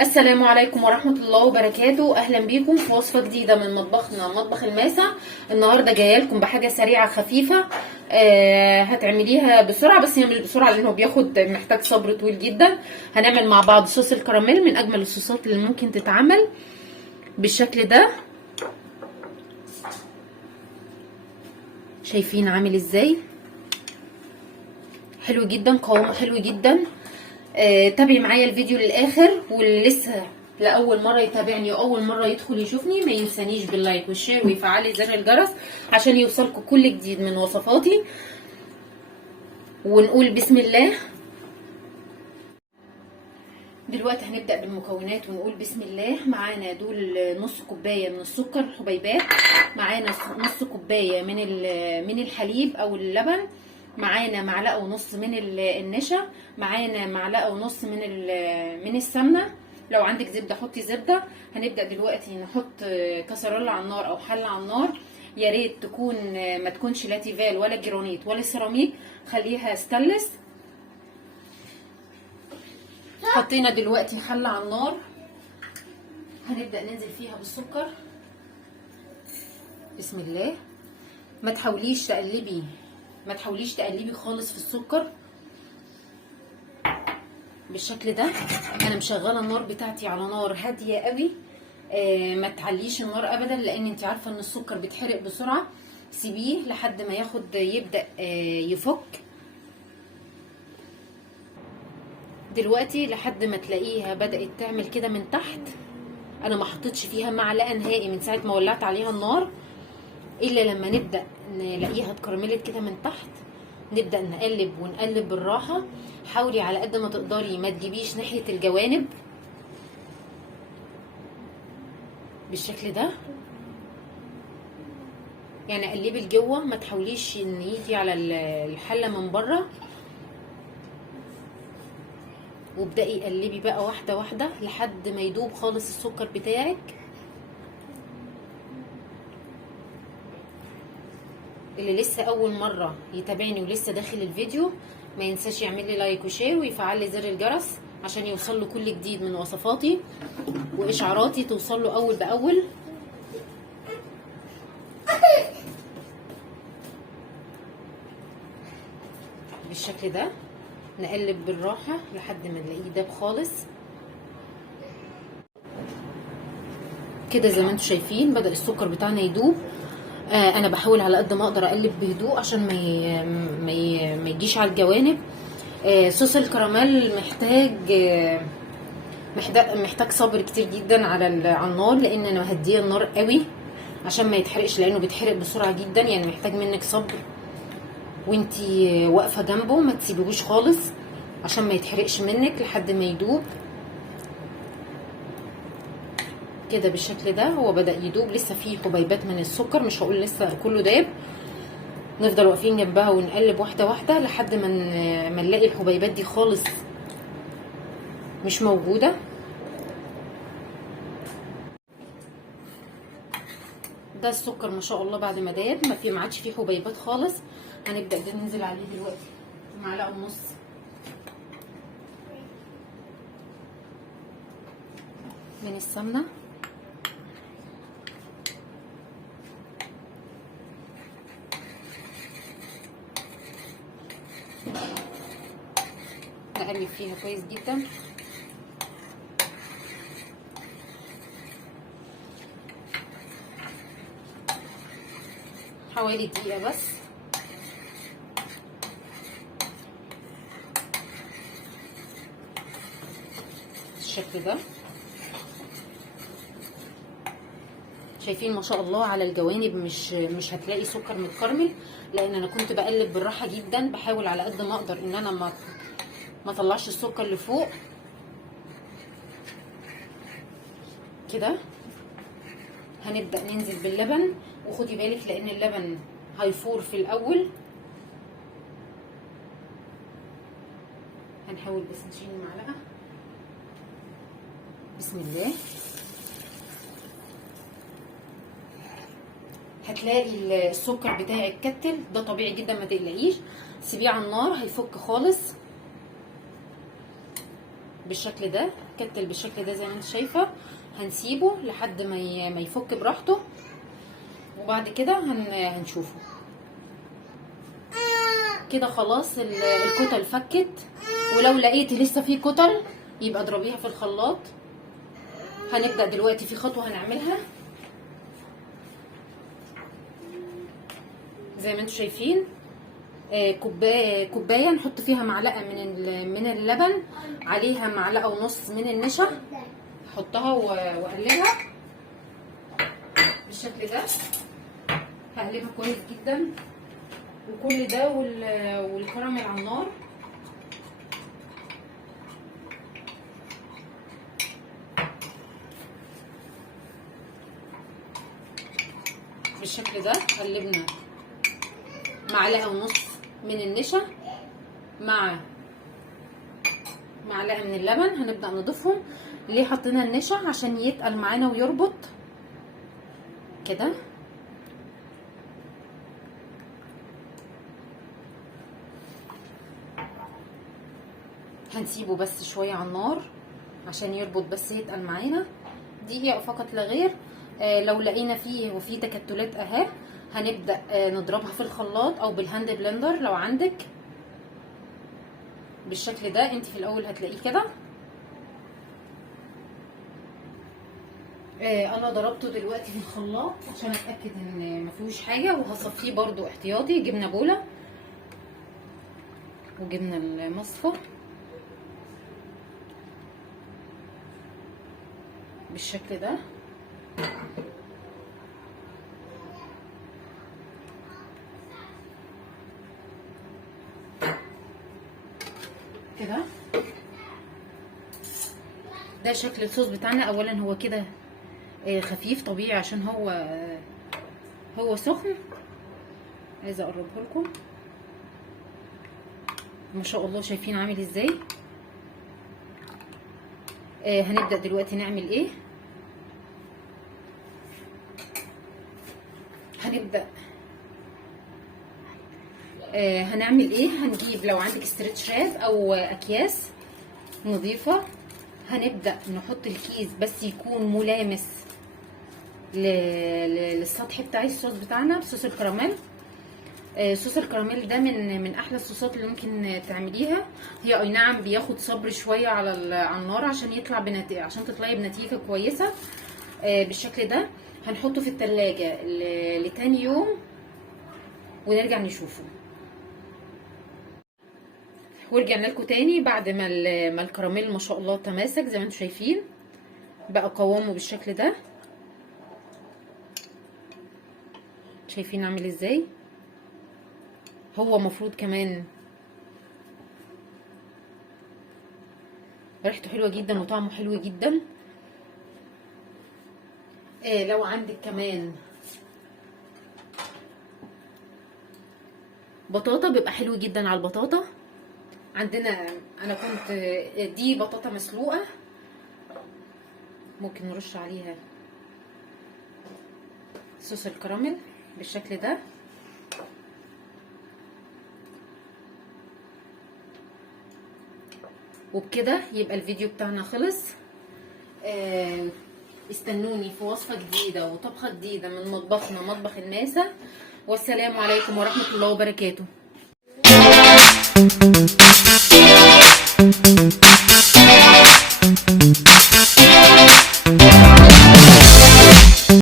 السلام عليكم ورحمة الله وبركاته. اهلا بيكم في وصفة جديدة من مطبخنا مطبخ الماسة. النهاردة جاية لكم بحاجة سريعة خفيفة. هتعمليها بسرعة، بس هي مش بسرعة لانه محتاج صبر طويل جدا. هنعمل مع بعض صوص الكراميل، من اجمل الصوصات اللي ممكن تتعمل بالشكل ده. شايفين عامل ازاي؟ حلو جدا، قوامه حلو جدا. تابعي معايا الفيديو للاخر، واللي لسه لاول مره يتابعني واول مره يدخل يشوفني ما ينسانيش باللايك والشير ويفعلي زر الجرس عشان يوصلكم كل جديد من وصفاتي. ونقول بسم الله. دلوقتي هنبدا بالمكونات ونقول بسم الله. معانا دول نص كوبايه من السكر حبيبات، معانا نص كوبايه من الحليب او اللبن، معانا معلقه ونص من النشا، معانا معلقه ونص من السمنه. لو عندك زبده حطي زبده. هنبدا دلوقتي نحط كسرولة على النار او حله على النار. يا ريت تكون ما تكونش لا تيفال ولا جرانيت ولا سيراميك، خليها ستانلس. حطينا دلوقتي حله على النار، هنبدا ننزل فيها بالسكر. بسم الله. ما تحاوليش تقلبي خالص في السكر بالشكل ده. انا مشغله النار بتاعتي على نار هاديه قوي. ما تعليش النار ابدا، لان انت عارفه ان السكر بيتحرق بسرعه. سيبيه لحد ما يبدا يفك. دلوقتي لحد ما تلاقيها بدات تعمل كده من تحت. انا ما حطيتش فيها معلقه نهائي من ساعه ما ولعت عليها النار، الا لما نبدا نلاقيها اتكرملت كده من تحت. نبدا نقلب بالراحه. حاولي على قد ما تقدري ما تجيبيش ناحيه الجوانب بالشكل ده، يعني قلبي لجوه، ما تحاوليش ان يجي على الحله من بره. وابدأي قلبي بقى واحده واحده لحد ما يدوب خالص السكر بتاعك. اللي لسه اول مره يتابعني ولسه داخل الفيديو ما ينساش يعمل لي لايك وشير ويفعل لي زر الجرس عشان يوصل له كل جديد من وصفاتي واشعاراتي، توصل له اول باول. بالشكل ده نقلب بالراحه لحد ما نلاقيه داب خالص كده. زي ما انتم شايفين بدأ السكر بتاعنا يدوب. انا بحاول على قد ما اقدر اقلب بهدوء عشان ما يجيش على الجوانب. صوص الكراميل محتاج صبر كتير جدا على النار، لان انا مهديه النار قوي عشان ما يتحرقش، لانه بيتحرق بسرعه جدا. يعني محتاج منك صبر وانتي واقفه جنبه، ما تسيبيهوش خالص عشان ما يتحرقش منك لحد ما يدوب كده بالشكل ده. هو بدأ يدوب، لسه فيه حبيبات من السكر، مش هقول لسه كله داب. نفضل واقفين جنبها ونقلب واحده واحده لحد ما نلاقي الحبيبات دي خالص مش موجوده. ده السكر ما شاء الله بعد ما داب ما عادش فيه حبيبات خالص. هنبدأ ننزل عليه دلوقتي معلقه ونص من السمنه. نقلب فيها كويس جدا. حوالي دقيقة بس. بالشكل ده شايفين ما شاء الله على الجوانب مش هتلاقي سكر متكرمل، لان انا كنت بقلب بالراحه جدا، بحاول على قد ما اقدر ان انا ما اطلعش السكر لفوق كده. هنبدا ننزل باللبن، وخدي بالك لان اللبن هيفور في الاول. هنحاول بس نشيل المعلقه. بسم الله. هتلاقي السكر بتاعك كتل، ده طبيعي جدا، ما تقلقيش. سيبيه على النار هيفك خالص. بالشكل ده، كتل بالشكل ده زي ما انت شايفه. هنسيبه لحد ما يفك براحته، وبعد كده هنشوفه. كده خلاص الكتل فكت. ولو لقيتي لسه في كتل يبقى اضربيها في الخلاط. هنبدأ دلوقتي في خطوة هنعملها زي ما انتم شايفين. كوبايه نحط فيها معلقه من اللبن، عليها معلقه ونص من النشا، احطها واقلبها بالشكل ده. هقلبها كويس جدا، وكل ده والكراميل على النار. بالشكل ده قلبنا معلقه ونص من النشا مع معلقه من اللبن. هنبدا نضيفهم. ليه حطينا النشا؟ عشان يتقل معانا ويربط كده. هنسيبه بس شويه على النار عشان يربط بس يتقل معانا، دقيقه فقط لا غير. لو لقينا فيه وفيه تكتلات اهي، هنبدأ نضربها في الخلاط او بالهاند بلندر لو عندك بالشكل ده. انت في الاول هتلاقيه كده. انا ضربته دلوقتي في الخلاط عشان اتاكد ان مفيهوش حاجه، وهصفيه برضو احتياطي. جبنا بوله وجبنا المصفى بالشكل ده. كده ده شكل الصوص بتاعنا. اولا هو كده خفيف طبيعي عشان هو سخن. عايزه اقربه لكم. ما شاء الله شايفين عامل ازاي. هنبدأ دلوقتي نعمل ايه. هنعمل ايه. هنجيب لو عندك استرتش راب او اكياس نظيفه، هنبدأ نحط الكيس بس يكون ملامس للسطح بتاع الصوص بتاعنا بصوص الكراميل. صوص الكراميل ده من احلى الصوصات اللي ممكن تعمليها. هي اي نعم بياخد صبر شويه على النار عشان يطلع عشان تطلعي بنتيجه كويسه. بالشكل ده هنحطه في التلاجة لتاني يوم ونرجع نشوفه. ورجعنا لكم تاني بعد ما الكراميل ما شاء الله تماسك زي ما انتم شايفين، بقى قوامه بالشكل ده. شايفين عامل ازاي. هو مفروض كمان ريحته حلوه جدا وطعمه حلو جدا. لو عندك كمان بطاطا بيبقى حلو جدا على البطاطا. عندنا انا كنت دي بطاطا مسلوقه، ممكن نرش عليها صوص الكراميل بالشكل ده. وبكده يبقى الفيديو بتاعنا خلص. استنوني في وصفة جديدة وطبخة جديدة من مطبخنا مطبخ الماسة. والسلام عليكم ورحمة الله وبركاته.